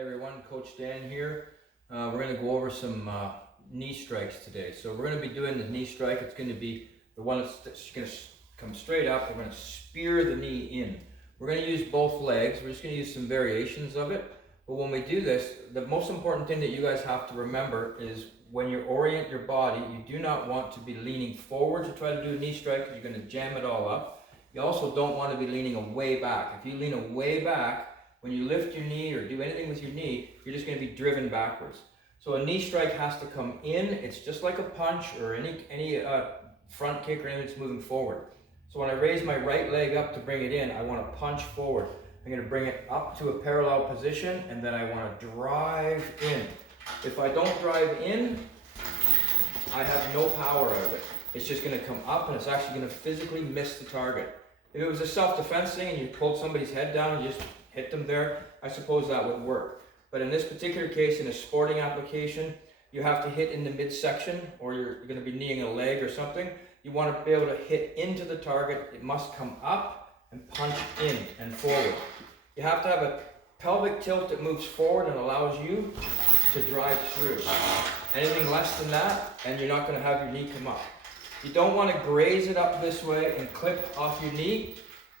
Everyone, Coach Dan here. We're going to go over some knee strikes today. So we're going to be doing the knee strike. It's going to be the one that's going to come straight up. We're going to spear the knee in. We're going to use both legs. We're just going to use some variations of it. But when we do this, the most important thing that you guys have to remember is when you orient your body, you do not want to be leaning forward to try to do a knee strike because you're going to jam it all up. You also don't want to be leaning away back. If you lean away back, when you lift your knee or do anything with your knee, you're just going to be driven backwards. So a knee strike has to come in. It's just like a punch or any front kick or anything that's moving forward. So when I raise my right leg up to bring it in, I want to punch forward. I'm going to bring it up to a parallel position, and then I want to drive in. If I don't drive in, I have no power out of it. It's just going to come up, and it's actually going to physically miss the target. If it was a self-defense thing and you pulled somebody's head down and you just hit them there, I suppose that would work. But in this particular case, in a sporting application, you have to hit in the midsection, or you're going to be kneeing a leg or something. You want to be able to hit into the target. It must come up and punch in and forward. You have to have a pelvic tilt that moves forward and allows you to drive through. Anything less than that, and you're not going to have your knee come up. You don't want to graze it up this way and clip off your knee.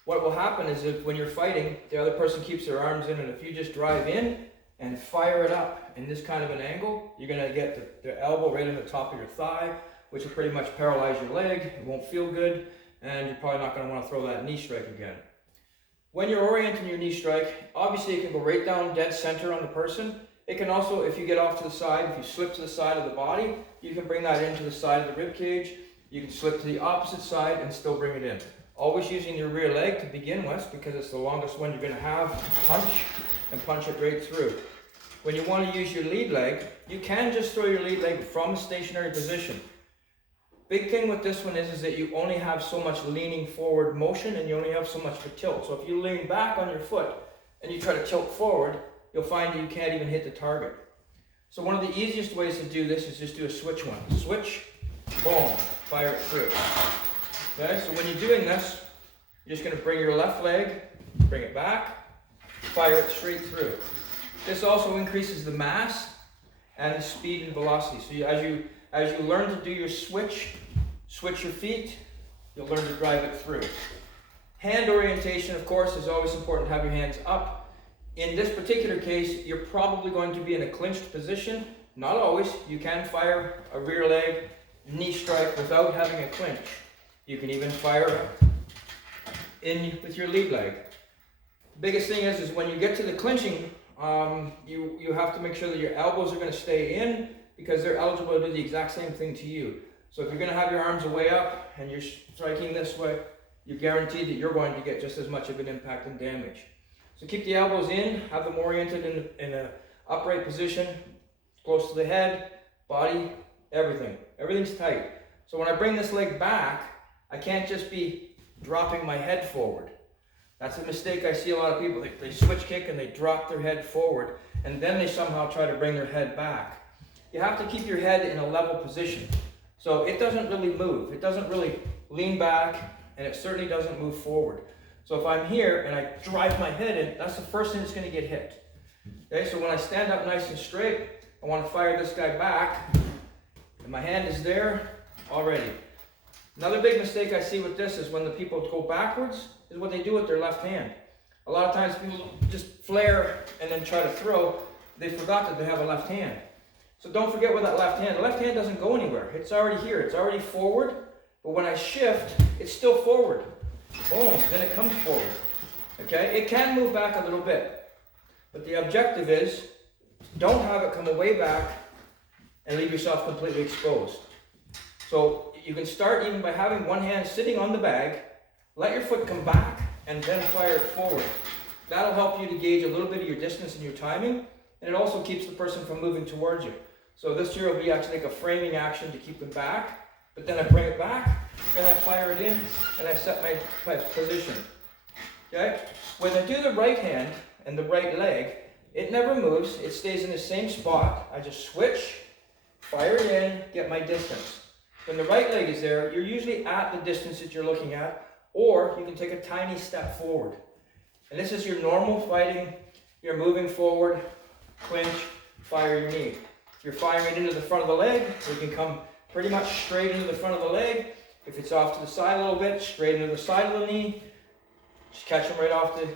What will happen is that when you're fighting, the other person keeps their arms in, and if you just drive in and fire it up in this kind of an angle, you're going to get the elbow right on the top of your thigh, which will pretty much paralyze your leg. It won't feel good, and you're probably not going to want to throw that knee strike again. When you're orienting your knee strike, obviously it can go right down dead center on the person. It can also, if you get off to the side, if you slip to the side of the body, you can bring that into the side of the rib cage. You can slip to the opposite side and still bring it in. Always using your rear leg to begin with, because it's the longest one you're going to have. Punch it right through. When you want to use your lead leg, you can just throw your lead leg from a stationary position. Big thing with this one is that you only have so much leaning forward motion, and you only have so much for tilt. So if you lean back on your foot and you try to tilt forward, you'll find that you can't even hit the target. So one of the easiest ways to do this is just do a switch one. Switch, boom, fire it through. Okay, so when you're doing this, you're just going to bring your left leg, bring it back, fire it straight through. This also increases the mass and the speed and velocity. So as you learn to do your switch your feet, you'll learn to drive it through. Hand orientation, of course, is always important to have your hands up. In this particular case, you're probably going to be in a clinched position. Not always. You can fire a rear leg knee strike without having a clinch. You can even fire in with your lead leg. Biggest thing is when you get to the clinching, you have to make sure that your elbows are going to stay in, because they're eligible to do the exact same thing to you. So if you're going to have your arms way up and you're striking this way, you're guaranteed that you're going to get just as much of an impact and damage. So keep the elbows in, have them oriented in an upright position, close to the head, body, everything. Everything's tight. So when I bring this leg back, I can't just be dropping my head forward. That's a mistake I see a lot of people. They switch kick and they drop their head forward, and then they somehow try to bring their head back. You have to keep your head in a level position. So it doesn't really move. It doesn't really lean back, and it certainly doesn't move forward. So if I'm here and I drive my head in, that's the first thing that's going to get hit. Okay, so when I stand up nice and straight, I want to fire this guy back, and my hand is there already. Another big mistake I see with this is when the people go backwards, is what they do with their left hand. A lot of times people just flare and then try to throw. They forgot that they have a left hand. So don't forget with that left hand. The left hand doesn't go anywhere. It's already here. It's already forward. But when I shift, it's still forward. Boom, then it comes forward. Okay, it can move back a little bit. But the objective is, don't have it come way back and leave yourself completely exposed. So you can start even by having one hand sitting on the bag, let your foot come back, and then fire it forward. That'll help you to gauge a little bit of your distance and your timing, and it also keeps the person from moving towards you. So this here will be actually like a framing action to keep them back, but then I bring it back, and I fire it in, and I set my position. Okay? When I do the right hand and the right leg, it never moves. It stays in the same spot. I just switch, fire it in, get my distance. When the right leg is there, you're usually at the distance that you're looking at, or you can take a tiny step forward. And this is your normal fighting. You're moving forward, clinch, fire your knee. If you're firing it into the front of the leg, you can come pretty much straight into the front of the leg. If it's off to the side a little bit, straight into the side of the knee. Just catch them right off the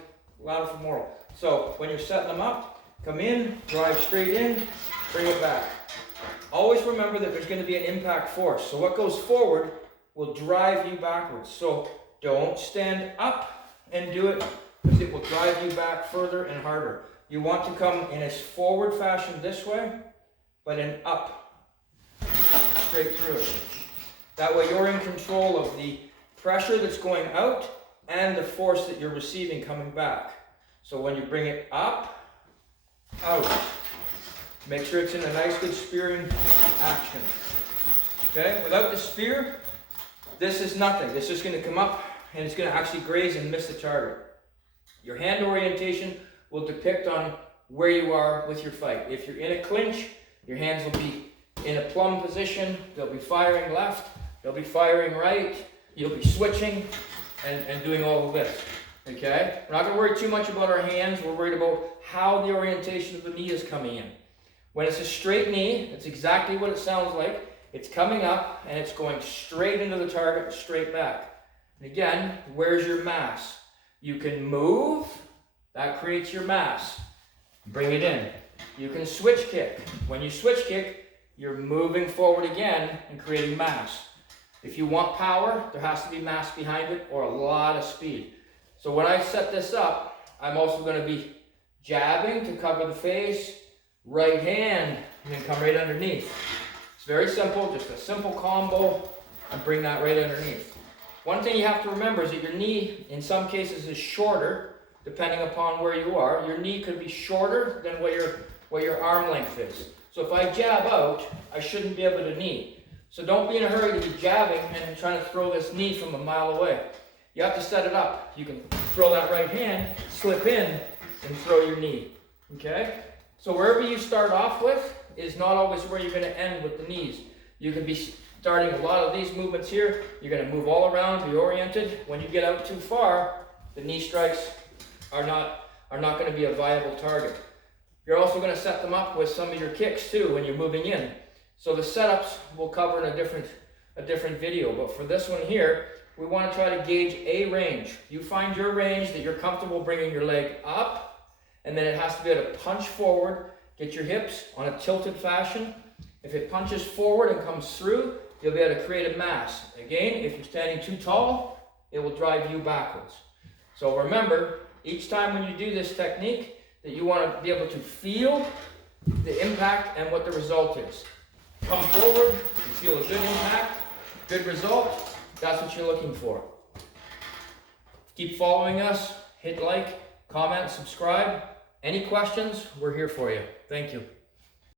lateral femoral. So when you're setting them up, come in, drive straight in, bring it back. Always remember that there's going to be an impact force. So what goes forward will drive you backwards. So don't stand up and do it, because it will drive you back further and harder. You want to come in a forward fashion this way, but an up, straight through it. That way you're in control of the pressure that's going out and the force that you're receiving coming back. So when you bring it up, out, make sure it's in a nice good spearing action. Okay, without the spear, this is nothing. This is going to come up and it's going to actually graze and miss the target. Your hand orientation will depict on where you are with your fight. If you're in a clinch, your hands will be in a plumb position. They'll be firing left. They'll be firing right. You'll be switching and doing all of this. Okay? We're not going to worry too much about our hands. We're worried about how the orientation of the knee is coming in. When it's a straight knee, it's exactly what it sounds like. It's coming up and it's going straight into the target, straight back. And again, where's your mass? You can move, that creates your mass. Bring it in. You can switch kick. When you switch kick, you're moving forward again and creating mass. If you want power, there has to be mass behind it or a lot of speed. So when I set this up, I'm also going to be jabbing to cover the face, right hand, and then come right underneath. It's very simple, just a simple combo, and bring that right underneath. One thing you have to remember is that your knee, in some cases, is shorter, depending upon where you are. Your knee could be shorter than what your arm length is. So if I jab out, I shouldn't be able to knee. So don't be in a hurry to be jabbing and trying to throw this knee from a mile away. You have to set it up. You can throw that right hand, slip in, and throw your knee. Okay? So wherever you start off with is not always where you're going to end with the knees. You can be starting a lot of these movements here. You're going to move all around, be oriented. When you get out too far, the knee strikes are not going to be a viable target. You're also going to set them up with some of your kicks too when you're moving in. So the setups we'll cover in a different video. But for this one here, we want to try to gauge a range. You find your range that you're comfortable bringing your leg up, and then it has to be able to punch forward. Get your hips on a tilted fashion. If it punches forward and comes through, you'll be able to create a mass. Again, if you're standing too tall, it will drive you backwards. So remember, each time when you do this technique, that you want to be able to feel the impact and what the result is. Come forward, you feel a good impact, good result, that's what you're looking for. Keep following us, hit like, comment, subscribe. Any questions, we're here for you. Thank you.